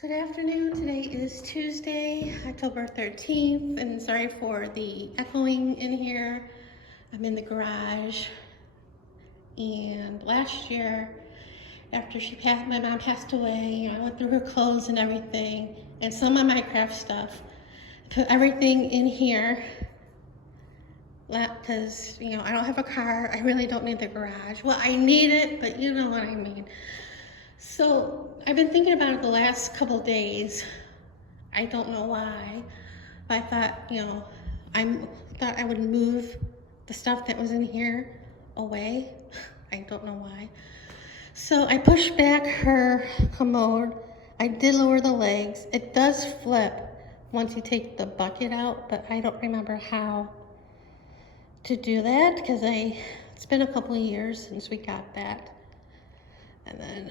Good afternoon. Today is Tuesday, October 13th, and sorry for the echoing in here. I'm in the garage, and last year, after my mom passed away, I went through her clothes and everything, and some of my craft stuff. I put everything in here, because, I don't have a car. I really don't need the garage. Well, I need it, but you know what I mean. So I've been thinking about it the last couple days. I don't know why. I thought, I thought I would move the stuff that was in here away. I don't know why. So I pushed back her commode. I did lower the legs. It does flip once you take the bucket out, but I don't remember how to do that because it's been a couple of years since we got that. And then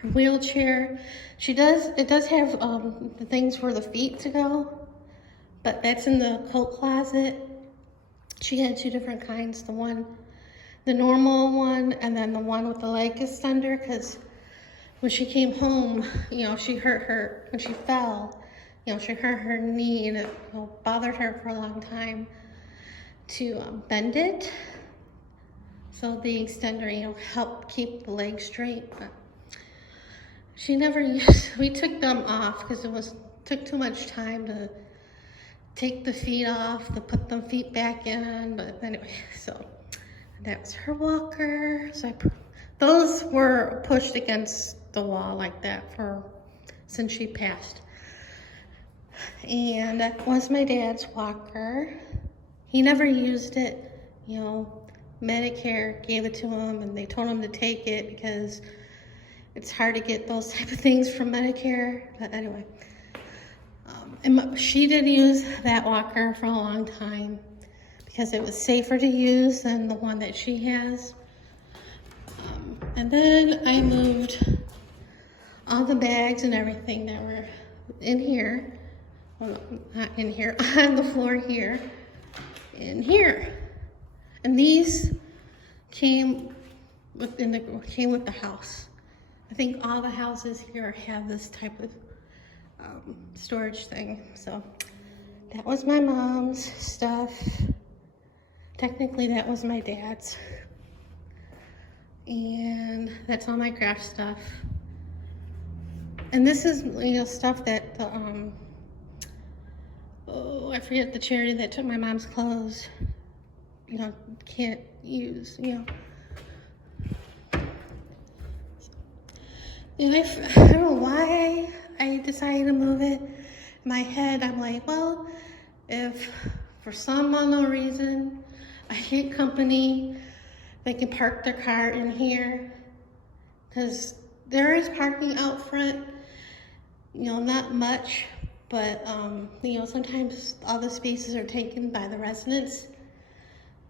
her wheelchair, it does have the things for the feet to go, but that's in the coat closet. She had two different kinds, the normal one, and then the one with the leg extender, because when she came home, she hurt when she fell, she hurt her knee, and it bothered her for a long time to bend it. So the extender, helped keep the leg straight, but she never used. We took them off because took too much time to take the feet off, to put the feet back in. But anyway, so that was her walker. So those were pushed against the wall like that since she passed. And that was my dad's walker. He never used it. Medicare gave it to him, and they told him to take it because it's hard to get those type of things from Medicare. But anyway, she did use that walker for a long time because it was safer to use than the one that she has. And then I moved all the bags and everything that were in here. Well, not in here, on the floor here, in here. And these came with the house. I think all the houses here have this type of storage thing. So that was my mom's stuff. Technically, that was my dad's. And that's all my craft stuff. And this is, stuff that I forget the charity that took my mom's clothes, can't use, And I don't know why I decided to move it. In my head, I'm like, well, if for some unknown reason I get company, they can park their car in here. Because there is parking out front, not much, but, sometimes all the spaces are taken by the residents,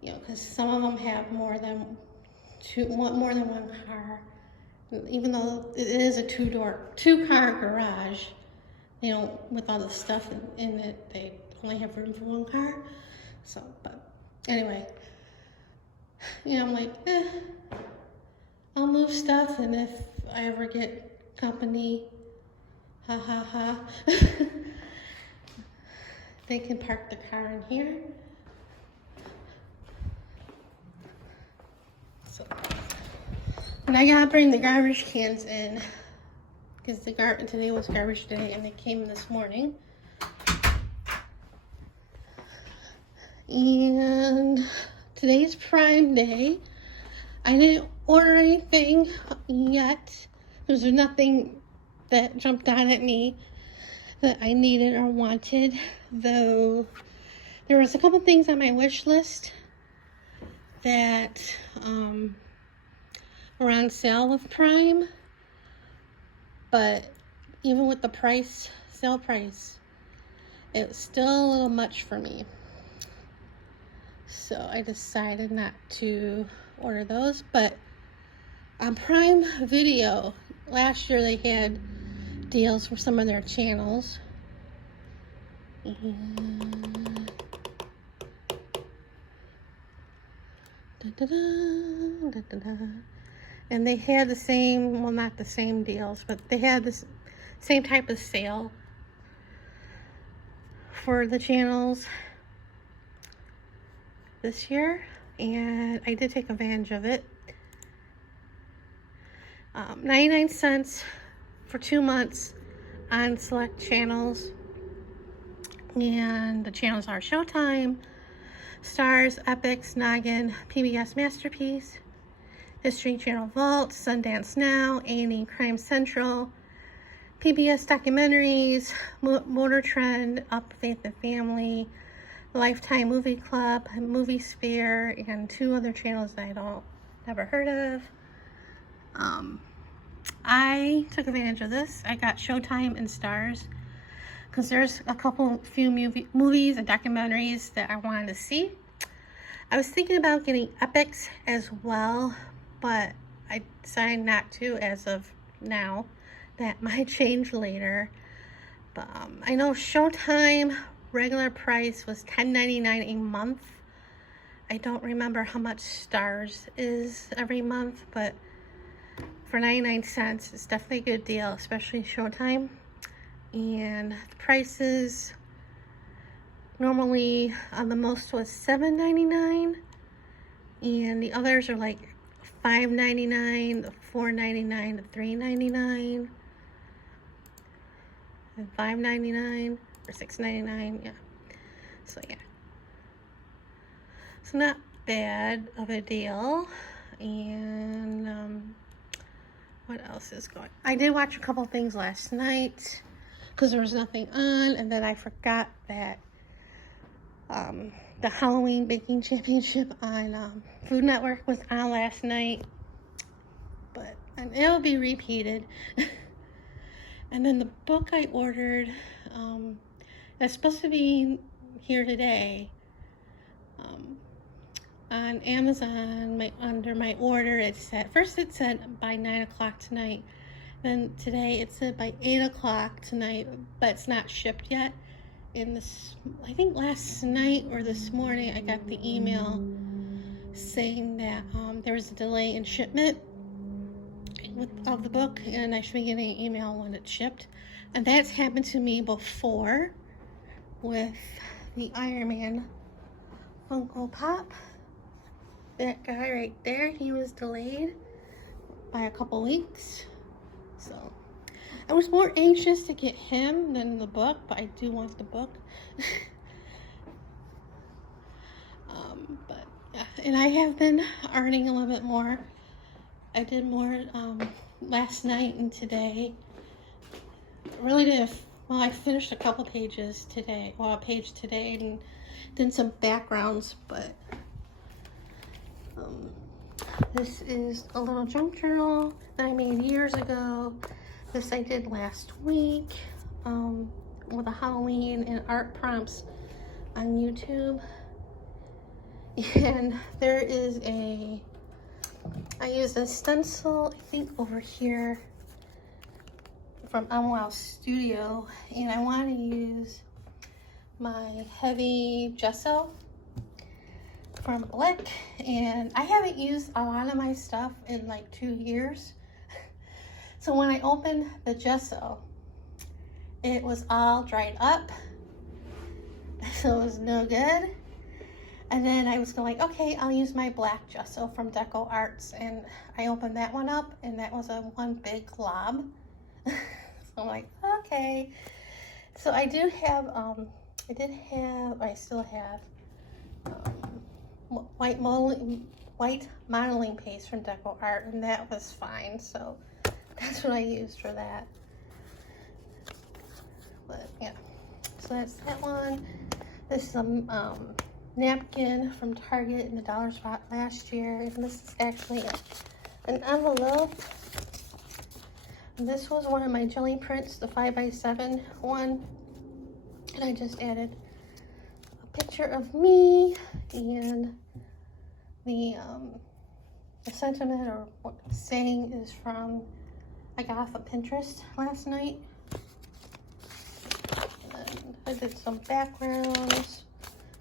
because some of them have more than one car. Even though it is a two-car garage, with all the stuff in it, they only have room for one car. So, but anyway, I'm like, I'll move stuff, and if I ever get company, they can park the car in here. So. And I gotta bring the garbage cans in because today was garbage day, and they came this morning. And today's Prime Day. I didn't order anything yet. There's nothing that jumped out at me that I needed or wanted, though there was a couple things on my wish list that were on sale with Prime, but even with the sale price, it was still a little much for me. So I decided not to order those. But on Prime Video, last year they had deals for some of their channels. And and they had the same, well, not the same deals, but they had the same type of sale for the channels this year, and I did take advantage of it. 99 cents for 2 months on select channels, and the channels are Showtime, Stars, Epix, Noggin, PBS Masterpiece, History Channel Vault, Sundance Now, A&E Crime Central, PBS Documentaries, Motor Trend, Up Faith and Family, Lifetime Movie Club, Movie Sphere, and 2 other channels that I never heard of. I took advantage of this. I got Showtime and Stars because there's a few movies and documentaries that I wanted to see. I was thinking about getting Epix as well, but I decided not to as of now. That might change later. But I know Showtime regular price was $10.99 a month. I don't remember how much Stars is every month, but for 99 cents, it's definitely a good deal, especially Showtime. And the prices normally on the most was $7.99, and the others are like $5.99, $4.99, $3.99, and $5.99 or $6.99. Yeah. So yeah, it's not bad of a deal. And what else is going on? I did watch a couple things last night because there was nothing on, and then I forgot that the Halloween Baking Championship on Food Network was on last night, but it'll be repeated. And then the book I ordered, that's supposed to be here today, on Amazon. Under my order, it said, first it said by 9 o'clock tonight, then today it said by 8 o'clock tonight, but it's not shipped yet. I think last night or this morning, I got the email saying that there was a delay in shipment of the book, and I should be getting an email when it's shipped. And that's happened to me before with the Iron Man Funko Pop. That guy right there, he was delayed by a couple weeks. So I was more anxious to get him than the book, but I do want the book. But yeah, and I have been earning a little bit more. I did more last night and today. Really did. Well, I finished a couple pages today. Well, a page today, and did some backgrounds. But this is a little junk journal that I made years ago. This I did last week with a Halloween and art prompts on YouTube. And there is I used a stencil, I think over here from Unwell Studio, and I want to use my heavy gesso from Blick, and I haven't used a lot of my stuff in like 2 years. So when I opened the gesso, it was all dried up, so it was no good. And then I was going like, okay, I'll use my black gesso from Deco Arts, and I opened that one up, and that was one big glob. So I'm like, okay. So I do have, I still have white modeling paste from Deco Art, and that was fine. So that's what I used for that. But yeah, so that's that one. This is a napkin from Target in the dollar spot last year, and this is actually an envelope. And this was one of my jelly prints, the 5x7 one, and I just added a picture of me, and the sentiment or what it's saying is from, I got off of Pinterest last night. And I did some backgrounds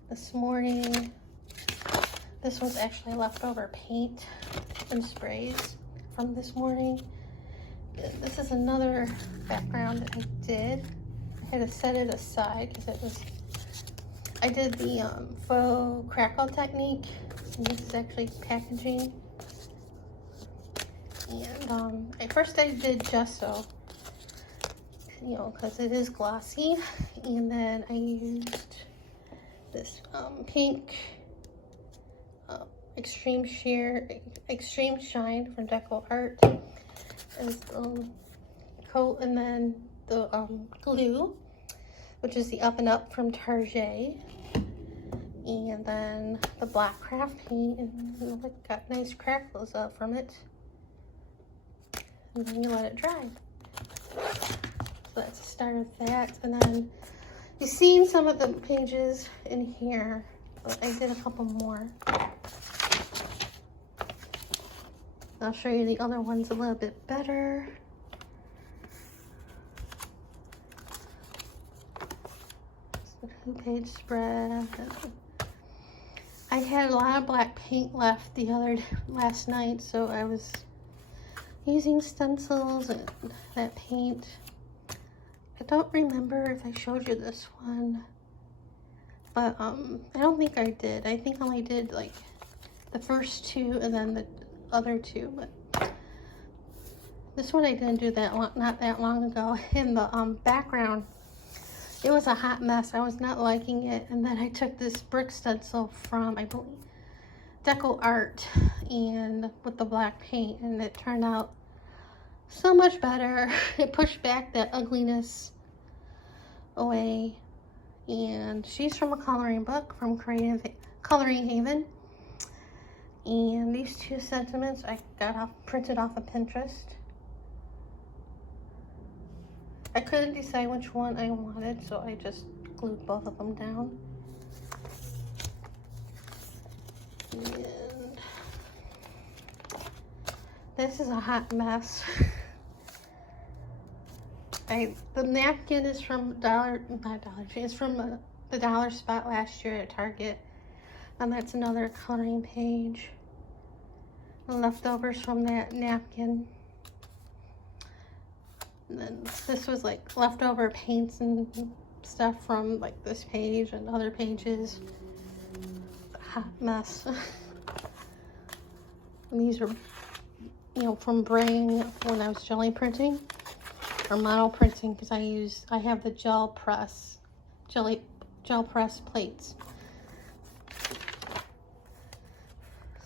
this morning. This was actually leftover paint and sprays from this morning. This is another background that I did. I had to set it aside because I did the faux crackle technique, and this is actually packaging. And at first I did gesso, you know, because it is glossy, and then I used this pink extreme shine from DEfult as the coat, and then the glue, which is the Up and Up from Target, and then the black craft paint, and it got nice crackles out from it, and then you let it dry. So that's the start of that. And then you've seen some of the pages in here, but I did a couple more. I'll show you the other ones a little bit better. It's a 2-page spread. I had a lot of black paint left last night, so I was using stencils and that paint. I don't remember if I showed you this one, but I don't think I did. I think I only did like the first two and then the other two, but this one I didn't do not that long ago. In the background, it was a hot mess. I was not liking it, and then I took this brick stencil from, I believe, DEfult, and with the black paint, and it turned out so much better. It pushed back that ugliness away. And she's from a coloring book from Coloring Haven. And these two sentiments I got printed off of Pinterest. I couldn't decide which one I wanted, so I just glued both of them down. And this is a hot mess. The napkin is from it's from the dollar spot last year at Target. And that's another coloring page. The leftovers from that napkin. And then this was like leftover paints and stuff from like this page and other pages. Hot mess. And these are, you know, from Brain when I was jelly printing or model printing, because I have the gel press plates.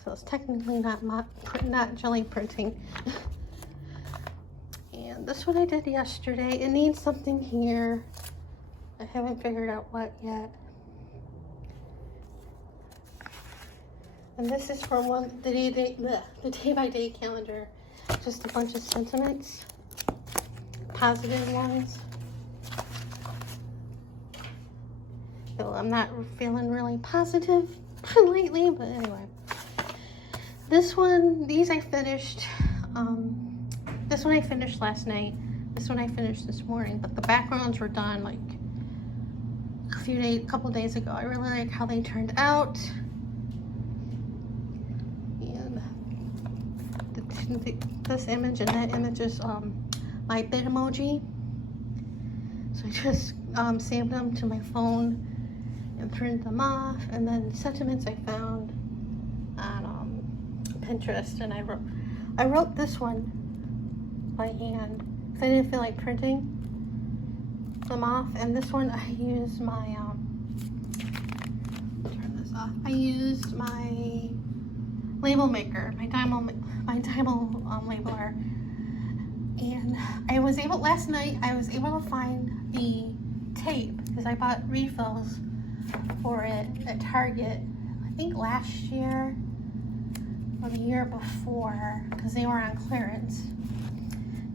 So it's technically not jelly printing. And this one I did yesterday. It needs something here. I haven't figured out what yet. And this is from the day by day calendar. Just a bunch of sentiments, positive ones. So I'm not feeling really positive lately, but anyway. These I finished. This one I finished last night. This one I finished this morning, but the backgrounds were done like a couple days ago. I really like how they turned out. And this image and that image is my bit emoji. So I just saved them to my phone and printed them off. And then sentiments I found on Pinterest, and I wrote this one by hand because I didn't feel like printing them off. And this one I used my turn this off. I used my label maker, my Dymo labeler, and last night I was able to find the tape because I bought refills for it at Target, I think last year or the year before, because they were on clearance.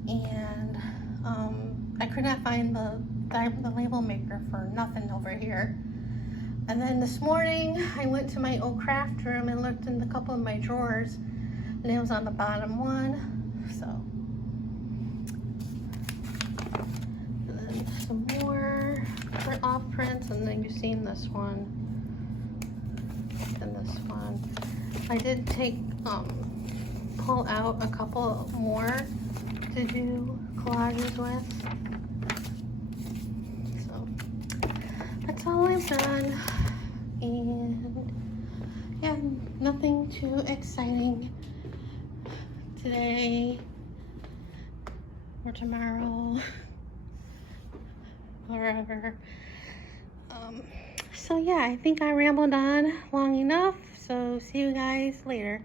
And I could not find the label maker for nothing over here. And then this morning I went to my old craft room and looked in a couple of my drawers, and it was on the bottom one. So, and then some more off prints, and then you've seen this one and this one. I did pull out a couple more to do collages with. So that's all I've done. And yeah, nothing too exciting today or tomorrow or ever. So yeah, I think I rambled on long enough. So see you guys later.